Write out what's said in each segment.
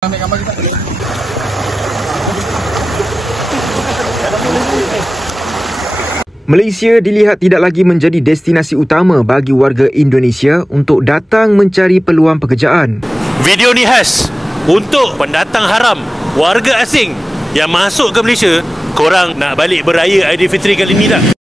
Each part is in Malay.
Ambil gambar kita. Malaysia dilihat tidak lagi menjadi destinasi utama bagi warga Indonesia untuk datang mencari peluang pekerjaan. Video ni khas untuk pendatang haram, warga asing yang masuk ke Malaysia. Korang nak balik beraya Aidilfitri kali ni tak?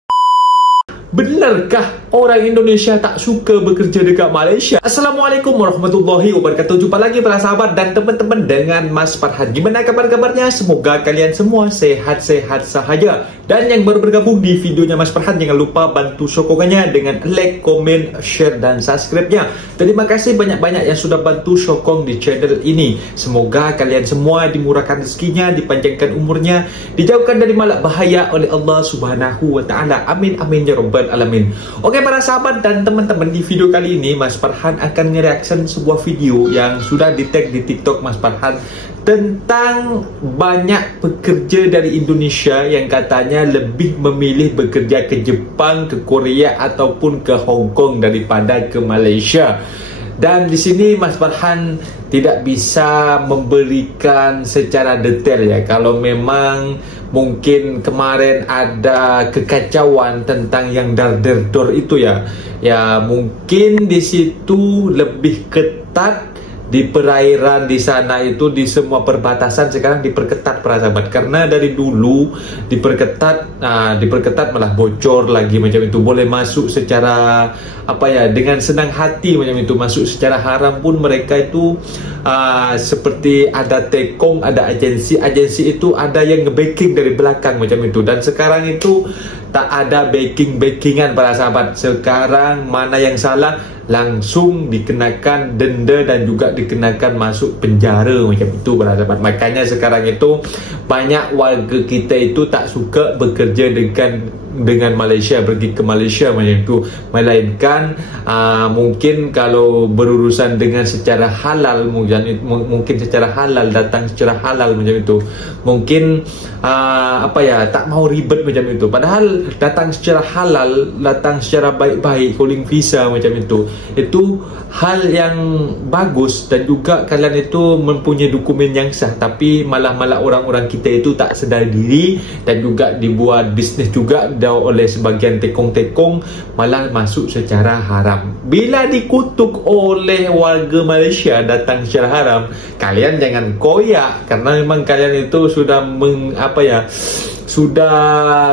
Benarkah orang Indonesia tak suka bekerja dekat Malaysia? Assalamualaikum warahmatullahi wabarakatuh. Jumpa lagi para sahabat dan teman-teman dengan Mas Farhan. Gimana kabar-kabarnya? Semoga kalian semua sehat-sehat sahaja. Dan yang baru bergabung di videonya Mas Farhan, jangan lupa bantu sokongannya dengan like, komen, share dan subscribe-nya. Terima kasih banyak-banyak yang sudah bantu sokong di channel ini. Semoga kalian semua dimurahkan rezekinya, dipanjangkan umurnya, dijauhkan dari malak bahaya oleh Allah Subhanahu wa taala. Amin amin ya rabbal alamin. Oke para sahabat dan teman-teman, di video kali ini Mas Farhan akan nge-reaction sebuah video yang sudah di-tag di TikTok Mas Farhan tentang banyak pekerja dari Indonesia yang katanya lebih memilih bekerja ke Jepang, ke Korea ataupun ke Hong Kong daripada ke Malaysia. Dan di sini Mas Farhan tidak bisa memberikan secara detail ya, kalau memang mungkin kemarin ada kekacauan tentang yang dar-der-dor itu ya. Ya mungkin di situ lebih ketat di perairan di sana itu, di semua perbatasan sekarang diperketat para sahabat. Karena dari dulu diperketat malah bocor lagi macam itu. Boleh masuk secara dengan senang hati macam itu, masuk secara haram pun mereka itu seperti ada tekong, ada agensi itu ada yang nge-backing dari belakang macam itu. Dan sekarang itu tak ada backingan para sahabat. Sekarang mana yang salah langsung dikenakan denda dan juga dikenakan masuk penjara macam itu para sahabat. Makanya sekarang itu banyak warga kita itu tak suka bekerja dengan Malaysia, pergi ke Malaysia macam itu. Melainkan mungkin kalau berurusan dengan secara halal, mungkin secara halal, datang secara halal macam itu, mungkin tak mau ribet macam itu. Padahal datang secara halal, datang secara baik-baik, holding visa macam itu hal yang bagus. Dan juga kalian itu mempunyai dokumen yang sah, tapi malah orang-orang kita itu tak sedar diri dan juga dibuat bisnes juga oleh sebagian tekong-tekong, malah masuk secara haram. Bila dikutuk oleh warga Malaysia datang secara haram, kalian jangan koyak, karena memang kalian itu sudah sudah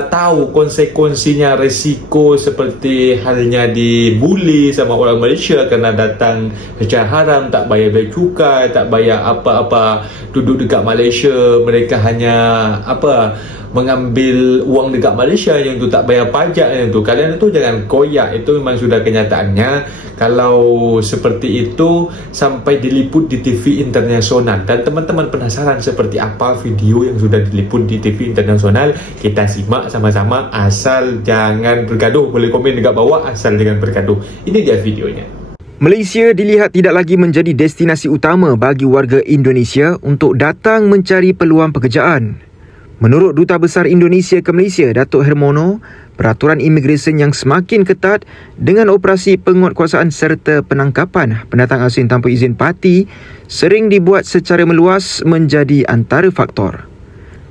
tahu konsekuensinya, resiko seperti halnya dibuli sama orang Malaysia kerana datang secara haram, tak bayar cukai, tak bayar apa-apa, duduk dekat Malaysia. Mereka hanya mengambil uang dekat Malaysia yang tu, tak bayar pajak yang tu. Kalian itu jangan koyak, itu memang sudah kenyataannya. Kalau seperti itu sampai diliput di TV internasional, dan teman-teman penasaran seperti apa video yang sudah diliput di TV internasional, kita simak sama-sama. Asal jangan bergaduh, boleh komen dekat bawah, asal jangan bergaduh. Ini dia videonya. Malaysia dilihat tidak lagi menjadi destinasi utama bagi warga Indonesia untuk datang mencari peluang pekerjaan. Menurut Duta Besar Indonesia ke Malaysia, Datuk Hermono, peraturan imigresen yang semakin ketat dengan operasi penguatkuasaan serta penangkapan pendatang asing tanpa izin parti sering dibuat secara meluas menjadi antara faktor.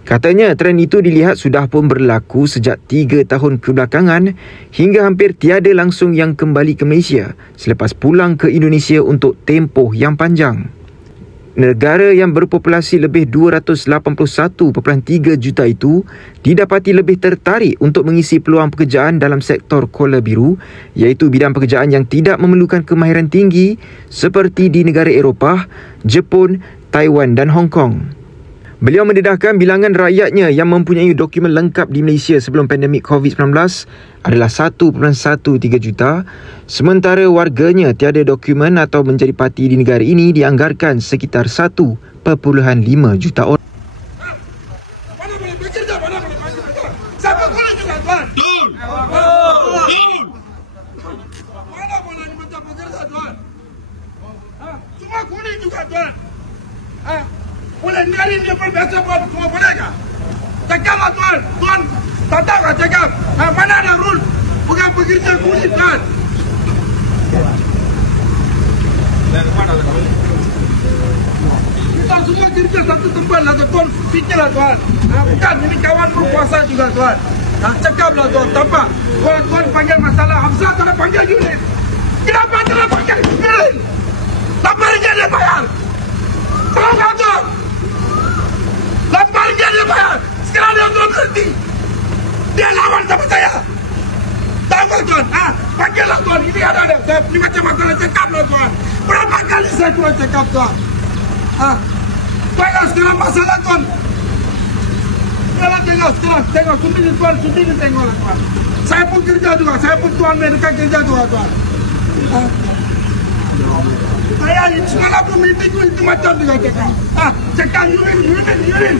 Katanya trend itu dilihat sudah pun berlaku sejak 3 tahun kebelakangan, hingga hampir tiada langsung yang kembali ke Malaysia selepas pulang ke Indonesia untuk tempoh yang panjang. Negara yang berpopulasi lebih 281.3 juta itu didapati lebih tertarik untuk mengisi peluang pekerjaan dalam sektor Kuala Biru, iaitu bidang pekerjaan yang tidak memerlukan kemahiran tinggi seperti di negara Eropah, Jepun, Taiwan dan Hong Kong. Beliau mendedahkan bilangan rakyatnya yang mempunyai dokumen lengkap di Malaysia sebelum pandemik COVID-19 adalah 1.13 juta, sementara warganya tiada dokumen atau menjadi parti di negara ini dianggarkan sekitar 1.5 juta orang. Mana boleh bekerja, mana boleh bekerja. Siapa bekerja, tuan? Mana boleh bekerja, tuan? Semua kuning juga, tuan. Boleh niarin dia biasa buat semua, boleh kah? Cakap lah tuan, tuan tak tahu kah cakap? Mana ada rule? Bukan bekerja kulit tuan. Kita semua kerja satu tempat lah tuan. Fikirlah tuan. Bukan, ini kawan berkuasa juga tuan. Cakaplah tuan, tampak. Tuan panggil masalah Hamzah, tak panggil Yudin. Kenapa tak panggil Yudin? Lapar dia bayar. Tahu tak tuan? Lapar dia bayar. Sekarang dia tuan berhenti. Dia lawan sama saya. Tahu tak tuan? Panggillah tuan. Ini ada. Saya ini macam aku nak cakaplah tuan. Berapa kali saya kurang cakap tuan? Tengok sekarang masalah tuan. Tengok sekarang. Tengok sendiri tuan. Sendiri tengoklah tuan. Saya pun kerja juga. Saya pun tuan mereka kerja juga tuan. Saya semalam pun meeting itu macam juga cakap. Cakap Yudin.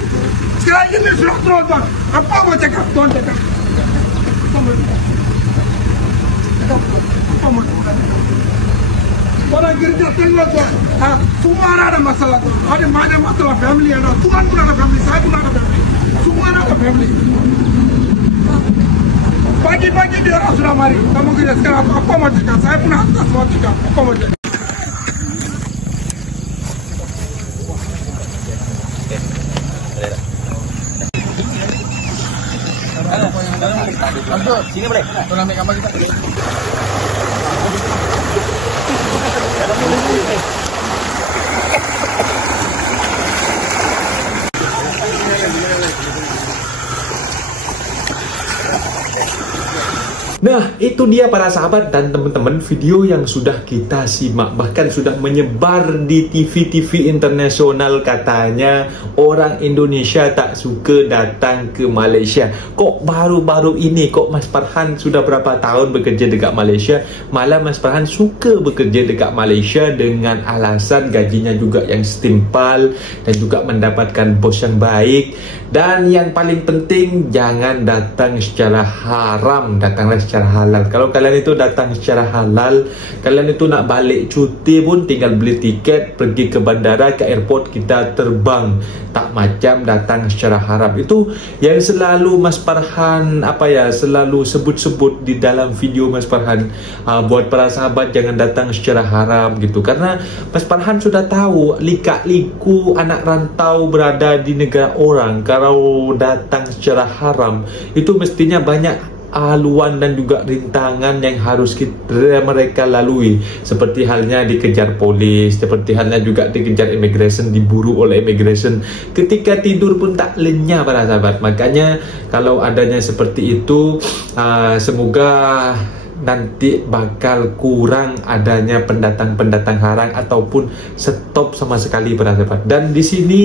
Sekarang Yudin sudah terus tuan. Apa mau cakap tuan cakap? Apa mau cakap? Orang kerja tengok tuan. Semua ada masalah tuan. Ada masalah family ada. Tuan pun ada family. Saya pun ada family. Semua ada family. Pagi-pagi dia orang sudah mari. Kamu kerja sekarang apa mau cakap? Saya pun hantar semua cakap. Apa mau cakap? Sini boleh? Tolong ambil gambar kita. Nah, itu dia para sahabat dan teman-teman video yang sudah kita simak, bahkan sudah menyebar di TV-TV internasional. Katanya orang Indonesia tak suka datang ke Malaysia. Kok baru-baru ini, kok Mas Farhan sudah berapa tahun bekerja dekat Malaysia, malah Mas Farhan suka bekerja dekat Malaysia dengan alasan gajinya juga yang setimpal dan juga mendapatkan bos yang baik. Dan yang paling penting, jangan datang secara haram, datanglah secara halal. Kalau kalian itu datang secara halal, kalian itu nak balik cuti pun tinggal beli tiket, pergi ke bandara, ke airport, kita terbang. Tak macam datang secara haram. Itu yang selalu Mas Farhan selalu sebut-sebut di dalam video Mas Farhan. Buat para sahabat jangan datang secara haram gitu. Karena Mas Farhan sudah tahu lika-liku anak rantau berada di negara orang. Kalau datang secara haram itu mestinya banyak haluan dan juga rintangan yang harus mereka lalui, seperti halnya dikejar polis, seperti halnya juga dikejar immigration, diburu oleh immigration, ketika tidur pun tak lenyap para sahabat. Makanya kalau adanya seperti itu, semoga nanti bakal kurang adanya pendatang-pendatang haram ataupun stop sama sekali para sahabat. Dan di sini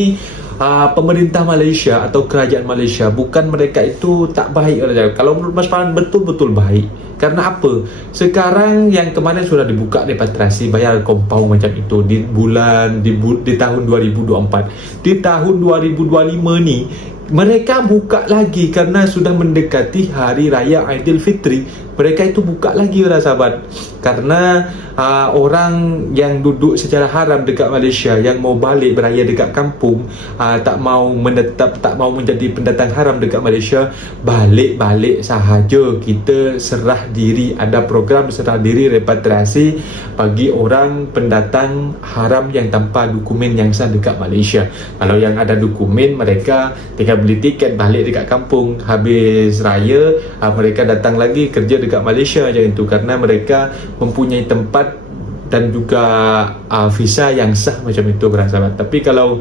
pemerintah Malaysia atau kerajaan Malaysia, bukan mereka itu tak baik. Kalau menurut Mas Farhan betul-betul baik. Karena apa? Sekarang yang kemarin sudah dibuka repatriasi bayar kompau macam itu di tahun 2024. Di tahun 2025 ni mereka buka lagi karena sudah mendekati Hari Raya Aidilfitri. Mereka itu buka lagi para sahabat. Karena orang yang duduk secara haram dekat Malaysia, yang mau balik beraya dekat kampung, tak mau menetap, tak mau menjadi pendatang haram dekat Malaysia, balik-balik sahaja. Kita serah diri, ada program serah diri repatriasi bagi orang pendatang haram yang tanpa dokumen yang sah dekat Malaysia. Kalau yang ada dokumen, mereka tinggal beli tiket balik dekat kampung. Habis raya, mereka datang lagi kerja dekat Malaysia macam itu, karena mereka mempunyai tempat dan juga visa yang sah macam itu para sahabat. Tapi kalau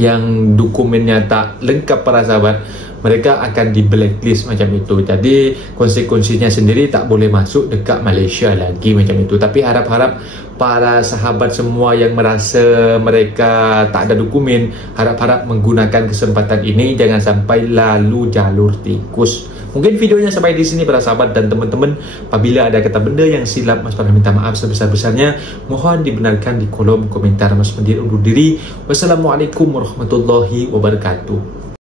yang dokumennya tak lengkap para sahabat, mereka akan di blacklist macam itu. Jadi konsekuensinya sendiri tak boleh masuk dekat Malaysia lagi macam itu. Tapi harap-harap para sahabat semua yang merasa mereka tak ada dokumen, harap-harap menggunakan kesempatan ini, jangan sampai lalu jalur tikus. Mungkin videonya sampai di sini para sahabat dan teman-teman. Apabila ada kata benda yang silap, Mas Farhan minta maaf sebesar-besarnya. Mohon dibenarkan di kolom komentar. Mas Farhan undur diri. Wassalamualaikum warahmatullahi wabarakatuh.